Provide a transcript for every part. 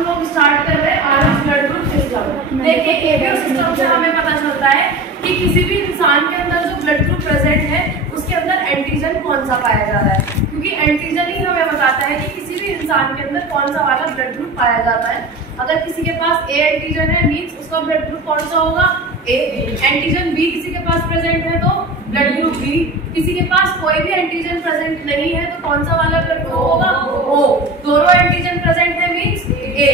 हम लोग स्टार्ट कर रहे हैं आरएच ब्लड ग्रुप सिस्टम। देखिए एबीओ सिस्टम से हमें पता चलता है कि किसी भी इंसान के अंदर जो ब्लड ग्रुप प्रेजेंट है उसके अंदर एंटीजन कौन सा पाया जा रहा है, क्योंकि एंटीजन ही हमें बताता है कि किसी भी इंसान के अंदर कौन सा वाला ब्लड ग्रुप पाया जाता है। अगर किसी के पास ए एंटीजन है मीन्स उसका ब्लड ग्रुप कौन सा होगा, ए। एंटीजन बी किसी के पास प्रेजेंट है तो ब्लड ग्रुप बी। किसी के पास कोई भी एंटीजन प्रेजेंट नहीं है तो कौन सा वाला ब्लड ग्रुप होगा, ओ। दोनों एंटीजन प्रेजेंट है मीन्स ए।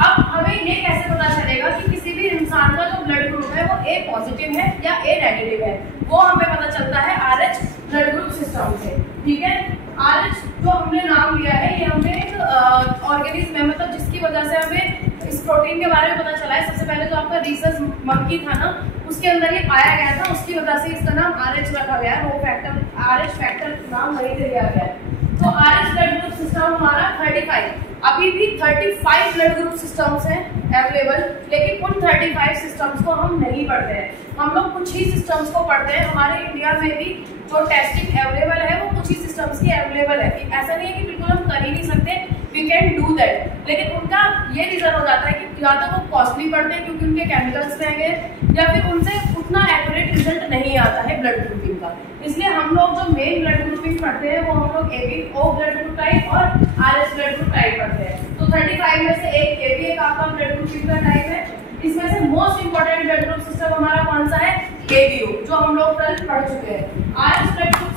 अब हमें ये कैसे पता चलेगा कि किसी भी इंसान का जो ब्लड ग्रुप है वो ए पॉजिटिव है या ए नेगेटिव है, वो हमें पता चलता है आरएच ब्लड ग्रुप सिस्टम से। ठीक है, आरएच जो हमने नाम लिया है ये हमने एक ऑर्गेनिज्म है, मतलब जिसकी वजह से हमें इस प्रोटीन के बारे में पता चला है। सबसे पहले जो आपका रीसस मंकी था ना उसके अंदर ये पाया गया था, उसकी वजह से इसका नाम आरएच रखा गया है, वो फैक्टर आरएच फैक्टर नाम वही से लिया गया है। तो आरएच ब्लड ग्रुप सिस्टम हमारा 35, अभी भी 35 ब्लड ग्रुप सिस्टम्स हैं अवेलेबल, लेकिन उन 35 सिस्टम्स को हम नहीं पढ़ते हैं, हम लोग कुछ ही सिस्टम्स को पढ़ते हैं। हमारे इंडिया में भी जो टेस्टिंग अवेलेबल है वो कुछ ही सिस्टम्स की अवेलेबल है, ऐसा नहीं है कि बिल्कुल हम कर ही नहीं सकते, वी कैन डू दैट, लेकिन उनका ये रीजन हो जाता है कि या तो वो कॉस्टली पड़ते हैं क्योंकि उनके केमिकल्स महंगे हैं, या फिर उनसे उतना एक्यूरेट रिजल्ट नहीं आता है ब्लड ग्रुपिंग का। इसलिए हम लोग जो मेन ब्लड ग्रुपिंग पढ़ते हैं वो हम लोग AB O blood group type और आरएच ब्लड ग्रुप टाइप पढ़ते हैं। तो 35 में से एक एबी एक आपका ब्लड ग्रुपिंग का टाइप है। इसमें से most important blood group system हमारा कौन सा है, एबीओ, जो हम लोग कल पढ़ चुके हैं। आरएच ब्लड ग्रुप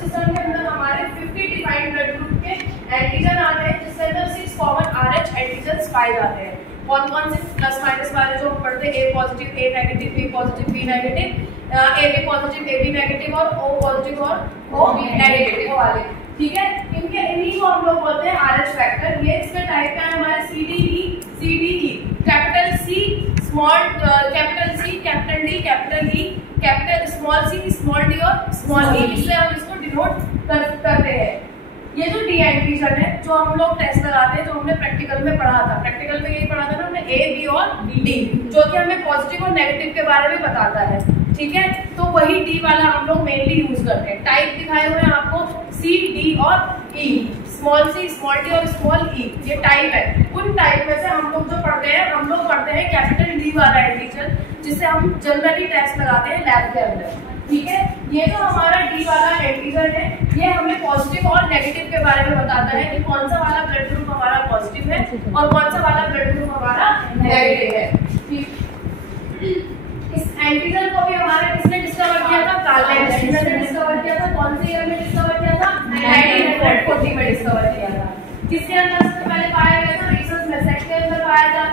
सिस्टम के अंदर हमारे 50 डिफाइंड ब्लड ग्रुप के एंटीजन आते हैं, जिसके अंदर 6 कॉमन आरएच एंटीजन पाए जाते हैं। कौन कौन से प्लस माइनस वाले जो हम पढ़ते हैं, A positive, A negative, B positive, B negative, A B positive, A B negative और ओ पॉजिटिव और ओ नेगेटिव वाले। ठीक है, इनके इन्हीं को हम लोग बोलते हैं आरएच फैक्टर। ये इसका टाइप है हमारा CDE, CDE, capital C, small capital C, capital D, capital E, capital small C, small D और स्मॉल ई, इससे हम इसको डिनोट करते हैं। ये जो डी एंटीजन है जो हम लोग टेस्ट लगाते हैं, जो हमने प्रैक्टिकल में पढ़ा था, प्रैक्टिकल में यही पढ़ा था ना हमने, ए बी और डी, जो कि हमें पॉजिटिव और नेगेटिव के बारे में बताता है। ठीक है, तो वही डी वाला हम लोग मेनली यूज करते हैं। टाइप दिखाए हुए हैं आपको सी, डी और ई, स्मॉल सी, स्मॉल डी और स्मॉल ई, ये टाइप है। उन टाइप में से हम लोग जो पढ़ते हैं, हम लोग पढ़ते हैं कैपिटल डी वाला एंटीजन, जिससे हम जनरली टेस्ट लगाते हैं लैब के अंदर। ठीक है, ये जो हमारा डी वाला एंटीजन है ये हमें पॉजिटिव और नेगेटिव के बारे में बताता है कि कौन सा वाला ब्लड ग्रुप हमारा पॉजिटिव है और कौन सा वाला ब्लड ग्रुप हमारा नेगेटिव है। इस एंटीजन को भी हमारे किसने डिस्कवर किया था, कार्लेंस ने डिस्कवर किया था। कौन से ईयर में डिस्कवर किया था, 1940 में डिस्कवर किया था। किसके अंदर सबसे पहले पाया गया था, रीसस मेसेट के अंदर पाया गया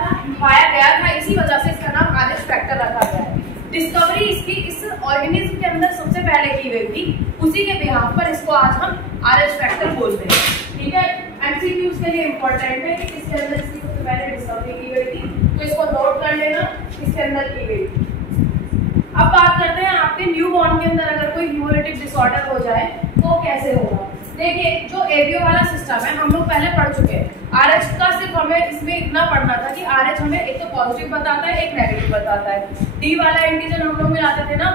था, इसी वजह से इसका नाम आरएच फैक्टर रखा गया है। डिस्कवरी इसकी इस ऑर्गेनिज्म के अंदर सबसे पहले की गई थी, उसी के बिहाफ पर इसको आज हम आरएच फैक्टर बोलते हैं। ठीक है, एमसीक्यूज के लिए इंपॉर्टेंट है कि किसके अंदर इसकी सबसे पहले डिस्कवरी की गई थी, तो इसको नोट कर लेना, किसके अंदर की गई थी। अब बात करते हैं आपके न्यू बॉर्न के अंदर अगर कोई ह्यूमोलिटिक डिसऑर्डर हो जाए तो कैसे होगा। देखिए जो एबीओ वाला सिस्टम है हम लोग पहले पढ़ चुके हैं। आरएच का सिर्फ हमें इसमें इतना पढ़ना था कि आरएच हमें एक तो पॉजिटिव बताता है, एक नेगेटिव बताता है। डी वाला एंटीजन हम लोग मिलाते थे ना,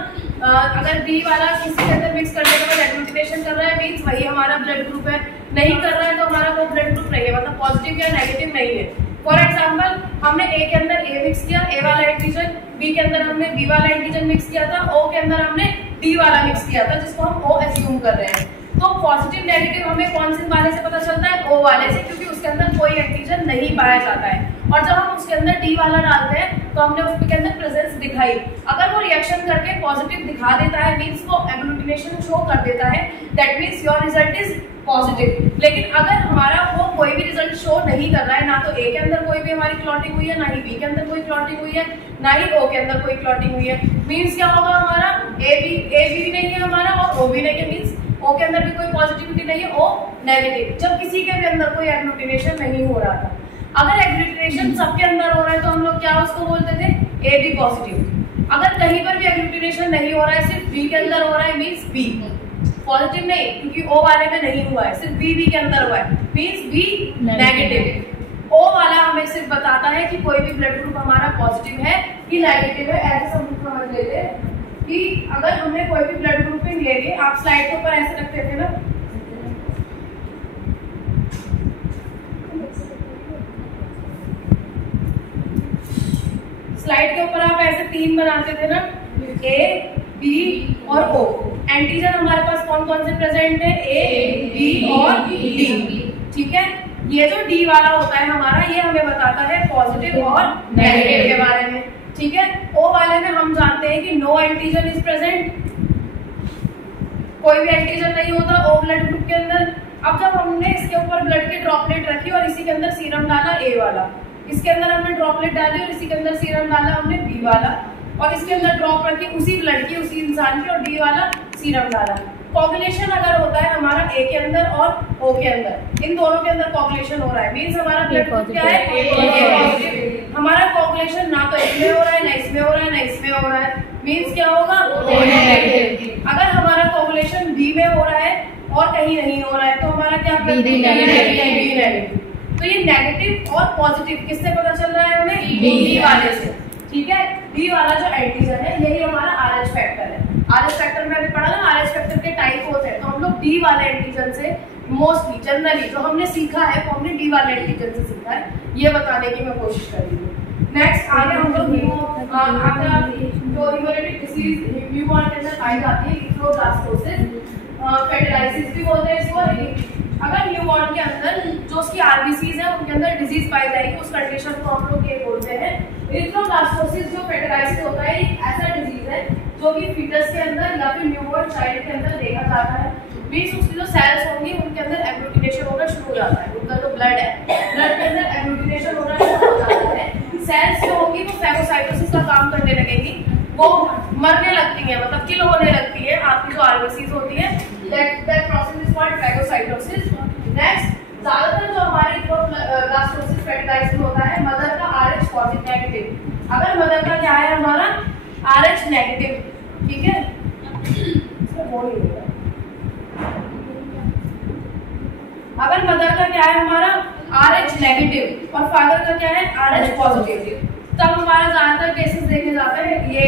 अगर डी वाला किसी के अंदर मिक्स करने के बाद एग्लूटिनेशन कर रहा है मीन्स वही हमारा ब्लड ग्रुप है, नहीं कर रहा है तो हमारा वो ब्लड ग्रुप नहीं है, मतलब पॉजिटिव या नेगेटिव नहीं है। फॉर एग्जाम्पल हमने ए के अंदर ए मिक्स किया, ए वाला एंटीजन, बी के अंदर हमने बी वाला एंटीजन मिक्स किया था, ओ के अंदर हमने डी वाला मिक्स किया था, जिसको हम ओ एज्यूम कर रहे हैं। तो पॉजिटिव नेगेटिव हमें कौन से वाले से पता चलता है, ओ वाले से, क्योंकि उसके अंदर कोई एंटीजन नहीं पाया जाता है। और जब हम उसके अंदर डी वाला डालते हैं तो हमने उसके अंदर प्रेजेंस दिखाई, अगर वो रिएक्शन करके पॉजिटिव दिखा देता है मीन्स वो एग्लूटिनेशन शो कर देता है, that means your result is positive. लेकिन अगर हमारा वो कोई भी रिजल्ट शो नहीं कर रहा है, ना तो ए के अंदर कोई भी हमारी क्लॉटिंग हुई है, ना ही बी के अंदर कोई क्लॉटिंग हुई है, ना ही ओ के अंदर कोई क्लॉटिंग हुई है, मीन्स क्या होगा हमारा ए बी नहीं है हमारा और ओ भी नहीं है, मीन्स ओ के अंदर भी कोई पॉजिटिविटी नहीं है, ओ नेगेटिव। जब किसी के भी अंदर कोई एग्लूटिनेशन नहीं हो रहा था, अगर एग्लूटिनेशन सबके अंदर हो रहा है तो हम लोग क्या उसको बोलते थे, ए बी पॉजिटिव। अगर कहीं पर भी एग्लूटिनेशन नहीं हो रहा है, सिर्फ बी के अंदर हो रहा है मीन्स बी पॉजिटिव नहीं, क्योंकि ओ वाले में नहीं हुआ है, सिर्फ बी के अंदर हुआ है मीन्स बी नेगेटिव। ओ वाला हमें सिर्फ बताता है कि कोई भी ब्लड ग्रुप हमारा पॉजिटिव है कि नेगेटिव है। ऐसे समझ लेते हैं कि अगर हमने कोई भी ब्लड ग्रुपिंग ले ली, आप स्लाइड के ऊपर ऐसे रखते थे ना, स्लाइड के ऊपर आप ऐसे 3 बनाते थे ना, A, B और O। एंटीजन हमारे पास कौन कौन से प्रेजेंट है? A, B और D। ठीक है, ये जो D वाला होता है हमारा, ये हमें बताता है पॉजिटिव और नेगेटिव के बारे में। ठीक है, O वाले में हम जानते हैं कि नो एंटीजन इज प्रेजेंट, कोई भी एंटीजन नहीं होता O ब्लड ग्रुप के अंदर। अब जब हमने इसके ऊपर ब्लड की ड्रॉपलेट रखी और इसी के अंदर सीरम डाला A वाला, इसके अंदर हमने ड्रॉपलेट डाली और इसी के अंदर सीरम डाला हमने B वाला, और इसके अंदर ड्रॉप रखी उसी ब्लड की उसी इंसान की और D वाला सीरम डाला। कोगुलेशन अगर होता है हमारा A के अंदर और O के अंदर, इन दोनों के अंदर कोगुलेशन हो रहा है, मींस हमारा ब्लड ग्रुप क्या है? A positive. हमारा कोगुलेशन ना तो इसमें हो रहा है, ना इसमें हो रहा है, ना इसमें हो रहा है, मींस क्या होगा? O negative. अगर हमारा कोगुलेशन B में हो रहा है और कहीं नहीं हो रहा है तो हमारा क्या? B negative. तो ये नेगेटिव और पॉजिटिव किससे पता चल रहा है हमें? D वाले से। ठीक है, D वाला जो एंटीजन है यही हमारा RH फैक्टर है। RH फैक्टर में अभी पढ़ा ना, RH फैक्टर के टाइप होते हैं, तो हम लोग D वाले एंटीजन से मोस्टली जनरली जो हमने सीखा है वो हमने D वाले एंटीजन से सीखा है, ये बताने की मैं कोशिश कर रही हूँ। नेक्स्ट आगे हम लोग जो हेमोरेटिक डिसीज न्यूबॉर्न के अंदर पाई जाती है, इरिथ्रोब्लास्टोसिस, फेटलाइसिस भी बोलते हैं इसको। अगर न्यूबॉर्न के अंदर जो उसकी आरबीसीज है उनके अंदर डिजीज पाई जाएगी, उस कंडीशन को हम लोग ये बोलते हैं इरिथ्रोब्लास्टोसिस। जो फेटलाइसिस होता है एक ऐसा डिजीज है जो कि फीटस के अंदर या फिर न्यूबॉर्न चाइल्ड के अंदर देखा जाता है। मींस उसकी जो सेल्स होंगी उनके अंदर एग्लूटिनेशन होना शुरू हो जाता है, उनका जो ब्लड है, ब्लड के अंदर एग्लूटिनेशन होना शुरू हो जाता है। सेल्स जो होंगी वो फैगोसाइटोसिस का काम करने लगेंगी, वो मरने लगती है, मतलब किल होने लगती है। आपकी जो आरबीसीज होती है that process is called phagocytosis. Next, ज्यादातर जो हमारी ब्लास्टोसिस फेटलाइसिस होता है मदर का RH पॉजिटिव नेगेटिव। अगर मदर का क्या है हमारा? RH negative. ठीक है, अगर मदर का क्या है हमारा? RH नेगेटिव और फादर का क्या है? RH पॉजिटिव, तब हमारा ज्यादातर केसेस देखे जाते हैं ये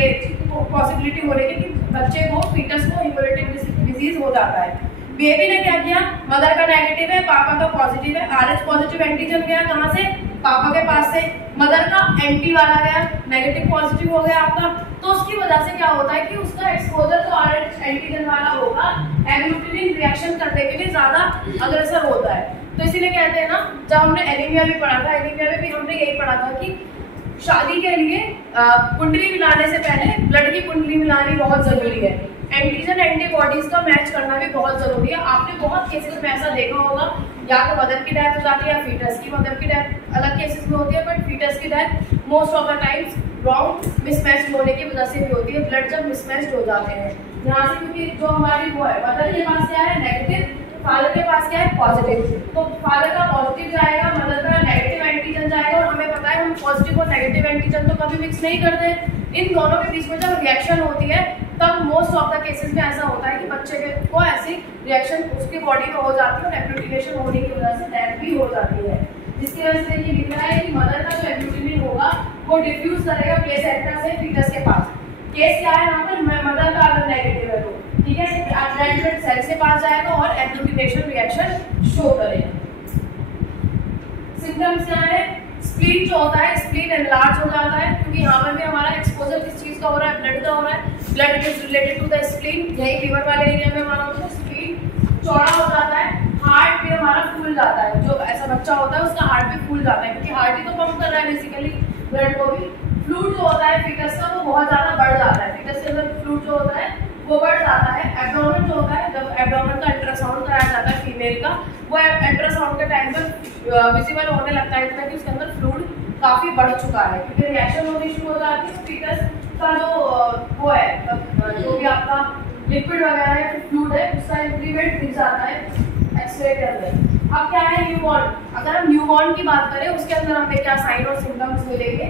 पॉसिबिलिटी हो रही है कि बच्चे को, फीटस को हेमोरेटिक डिजीज हो जाता है। बेबी ने क्या किया? मदर का नेगेटिव है, पापा का पॉजिटिव है, RH पॉजिटिव एंटीजन गया कहां से? पापा के पास से। मदर का एंटी वाला गया, नेगेटिव पॉजिटिव हो गया आपका, तो उसकी वजह से क्या होता है कि उसका एक्सपोजर जो RH एंटीजन वाला होगा एग्लूटिनिन रिएक्शन करने के लिए ज्यादा अग्रसर होता है। तो इसीलिए कहते हैं ना, जब हमने एनीमिया भी पढ़ा था, एनीमिया में भी हमने यही पढ़ा था कि शादी के लिए कुंडली मिलाने से पहले ब्लड की कुंडली मिलानी बहुत जरूरी है। एंटीजन एंटीबॉडीज का मैच करना भी बहुत जरूरी है। आपने बहुत केसेस में ऐसा देखा होगा, या तो मदर की डेथ हो जाती है या फीटस की। मदर की डेथ अलग केसेस में होती है, बट फीटस की death most of the times wrong mismatch होने की वजह से भी होती है। ब्लड जब मिसमैच हो जाते हैं यहाँ से, क्योंकि जो हमारी वो है, मदर के पास क्या है? नेगेटिव, फादर के पास क्या है? पॉजिटिव। तो फादर का पॉजिटिव जाएगा, मदर का नेगेटिव एंटीजन जाएगा, और हमें पता है हम पॉजिटिव और नेगेटिव एंटीजन तो कभी मिक्स नहीं करते। इन दोनों के बीच में जब रिएक्शन होती है तब मोस्ट ऑफ द केसेस में ऐसा होता है कि बच्चे को ऐसी रिएक्शन उसकी बॉडी में हो जाती है और एग्लूटिनेशन होने की वजह से डेथ भी हो जाती है। जिसकी वजह से ये लिख रहा है कि मदर का जो एग्लूटिनिन होगा वो डिफ्यूज करेगा प्लेसेंटा से फीटस के पास। केस क्या है यहाँ पर? मदर का अगर नेगेटिव है तो ठीक है, रेड ब्लड सेल से पास जाएगा और एग्लूटिनेशन रिएक्शन शो करेगा। सिम्टम्स क्या है? स्प्लीन जो होता है, स्प्लीन एनलार्ज हो जाता है, क्योंकि यहाँ पर भी हमारा एक्सपोजर किस चीज का हो रहा है? ब्लड का हो रहा है। Blood is related to the spleen, यही लीवर वाले एरिया में हमारा होता है। स्प्लीन चौड़ा हो जाता है, हार्ट भी हमारा फूल जाता है। जो ऐसा बच्चा होता है उसका हार्ट भी फूल जाता है, क्योंकि हार्ट ही तो पंप कर रहा है बेसिकली ब्लड को भी। फ्लूइड जो होता है फीटस का वो बहुत ज्यादा बढ़ जाता है, फीटस के अंदर फ्लूइड जो होता है वो बढ़ जाता है। एब्डोमेन जो होता है, जब एब्डोमेन का अल्ट्रासाउंड कराया जाता है फीमेल का, वो अल्ट्रासाउंड के टाइम पर विजिबल होने लगता है इतना कि उसके अंदर फ्लूइड काफी बढ़ चुका है, क्योंकि रिएक्शन होनी शुरू हो जाती है। फीटस का जो वो है, जो भी आपका लिक्विड वगैरह है, फ्लूइड है, उसका इंक्रीमेंट दिख जाता है एक्सरे के अंदर। अब क्या है न्यूबॉर्न? अगर हम न्यूबॉर्न की बात करें उसके अंदर हमें क्या साइन और सिम्टम्स मिलेंगे?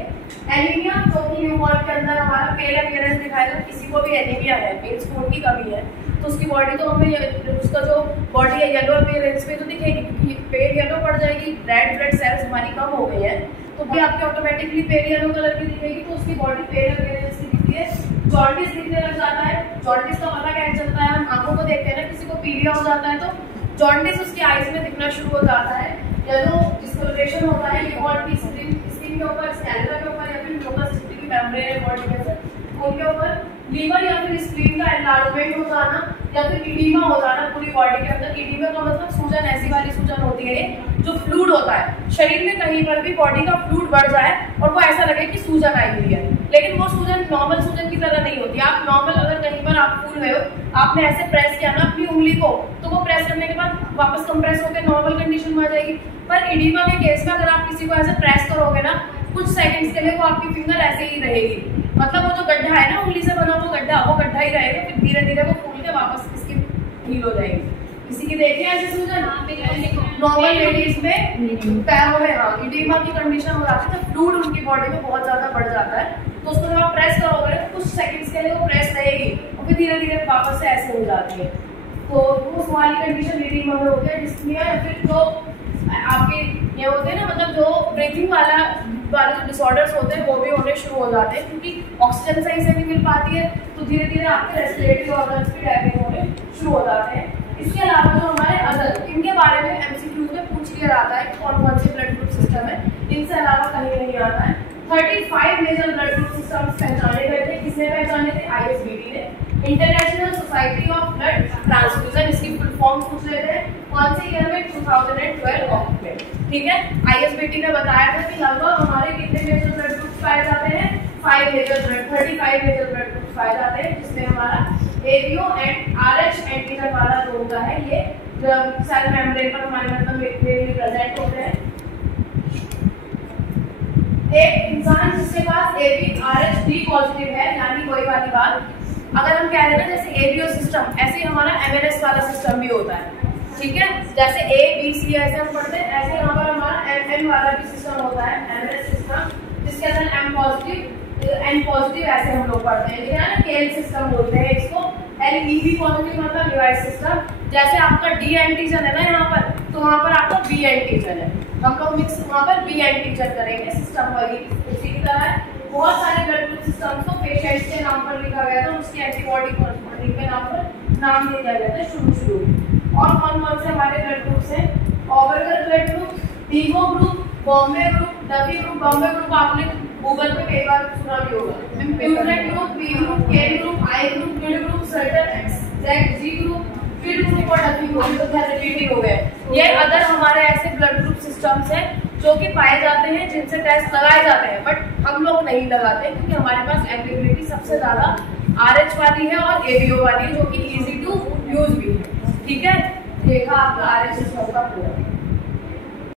एनीमिया, जो कि न्यूबॉर्न के अंदर हमारा पेल अपीयरेंस दिखाएगा। किसी को भी एनीमिया है, मींस खून की कमी है, तो उसकी बॉडी तो हमें उसका जो बॉडी है येलो अपीयरेंस में तो दिखेगी, क्योंकि पेल येलो पड़ जाएगी, रेड ब्लड सेल्स हमारी कम हो गई है, तो भी आपके ऑटोमेटिकली पेल येलो कलर की दिखेगी, तो उसकी बॉडी पेल अपीयरेंस की दिखती है। जॉन्डिस दिखने लग जाता है। जॉन्डिस का पता क्या चलता है? हम आंखों को देखते हैं ना, किसी को पीलिया हो जाता है तो जॉन्डिस उसकी आईज में दिखना शुरू हो जाता है। येलो डिस्कलरेशन होता है न्यूबॉर्न की स्किन के ऊपर, स्कैल्प के ऊपर, या फिर लोकस स्थिति की मेम्ब्रेन है बॉडी में से, उनके ऊपर लीवर या फिर स्प्लीन का एनलार्जमेंट हो जाना या फिर इडीमा हो जाना पूरी बॉडी के अंदर। इडीमा का मतलब सूजन, ऐसी वाली सूजन होती है जो फ्लूइड होता है शरीर में, कहीं पर भी बॉडी का फ्लूइड बढ़ जाए और वो ऐसा लगे कि सूजन आई हुई है, लेकिन वो सूजन नॉर्मल सूजन की तरह नहीं होती। आप नॉर्मल अगर कहीं पर आप फूल गए हो, आपने ऐसे प्रेस किया ना अपनी उंगली को, तो वो प्रेस करने के बाद वापस कंप्रेस होकर नॉर्मल कंडीशन में आ जाएगी। पर इडीमा के केस में अगर आप किसी को ऐसे प्रेस करोगे ना कुछ सेकंड्स के लिए, वो आपकी फिंगर ऐसे ही रहेगी, मतलब वो जो गड्ढा है ना उंगली से बना वो गड्ढा ही रहेगा, फिर धीरे धीरे वो फूल के वापस इसकी हील हो जाएगी। किसी की देखिए ऐसे सूजन नॉर्मल लेडीज में पैरों में, हाँ इडीमा की कंडीशन हो जाती है, तो फ्लूइड उनकी बॉडी में बहुत ज्यादा बढ़ जाता है, तो उसको जब आप प्रेस करोगे तो कुछ सेकंड्स के लिए वो प्रेस रहेगी और फिर धीरे धीरे वापस से ऐसे हो जाती है। तो उस वाली कंडीशन इडीमा में होती है, जिसमें या फिर जो आपके ये होते हैं ना, मतलब जो ब्रीथिंग वाला जो डिसऑर्डर्स होते हैं वो भी होने शुरू हो जाते हैं, क्योंकि ऑक्सीजन सही से नहीं मिल पाती है, तो धीरे धीरे आपके रेस्पिरेटरी ऑर्गन्स भी डैमेज होने शुरू हो जाते हैं। इसके अलावा जो हमारे अदर, इनके बारे में एमसीक्यू में पूछ लिया जाता है कौन कौन से ब्लड ग्रुप सिस्टम है, इनसे अलावा कहीं नहीं आता है। 35 मेजर ब्लड ग्रुप सिस्टम्स पहचाने गए थे। किसने पहचाने थे? ISBT ने, international society of blood transfusion. इसकी फुल फॉर्म पूछ लेते हैं कौन से ईयर में? 2012 में। ठीक है, ISBT ने बताया था कि लगभग हमारे कितने मेजर ब्लड ग्रुप्स पाए जाते हैं? 35 मेजर ब्लड ग्रुप्स पाए जाते हैं, जिसमें हमारा ABO एंड RH एंटीजन वाला जो होता है ये सेल मेम्ब्रेन पर हमारे मतलब में प्रेजेंट होते हैं। एक इंसान जिसके पास AB/RH पॉजिटिव है, यानी कोई वाली बात, अगर हम कह रहे हैं जैसे ABO सिस्टम, ऐसे ही हमारा MNS वाला सिस्टम भी होता है। ठीक है, जैसे ABC ऐसे हम पढ़ते हैं, ऐसे यहाँ पर हमारा MN वाला भी सिस्टम होता है, MNS सिस्टम, जिसके अंदर M पॉजिटिव N पॉजिटिव ऐसे हम लोग पढ़ते हैं। ठीक है ना, KL सिस्टम बोलते हैं इसको। LEB पॉजिटिव मतलब डिवाइस सिस्टम। जैसे आपका D एंटीजन है ना यहाँ पर, तो वहाँ पर आपका B एंटीजन है, हम लोग मिक्स वहाँ पर B एंटीजन करेंगे, सिस्टम वही उसी की तरह है। बहुत सारे ब्लड ग्रुप सिस्टम्स को पेशेंट्स के नाम पर लिखा गया था, उसकी एंटीबॉडी कॉरेस्पॉन्डिंग के नाम पर नाम दिया गया था शुरू में। और कौन कौन से हमारे ब्लड ग्रुप्स हैं? Auberger blood group, hemo group, Bombay group, Duffy group. Bombay group आपने गूगल पे कई बार सुना भी होगा। प्यूरेट group, B group, K group, I group, mid group, certain X, G group, फिर ग्रुप और डफी ग्रुप, तो खैर रिपीटिंग हो गए। ये अदर हमारे ऐसे ब्लड ग्रुप सिस्टम्स हैं जो कि पाए जाते हैं, जिनसे टेस्ट लगाए जाते हैं, बट हम लोग नहीं लगाते क्योंकि हमारे पास एवेलेबिलिटी सबसे ज्यादा RH वाली है और ABO वाली है, जो कि इजी टू यूज भी है। ठीक है, देखा आपका RH सिस्टम का पूरा।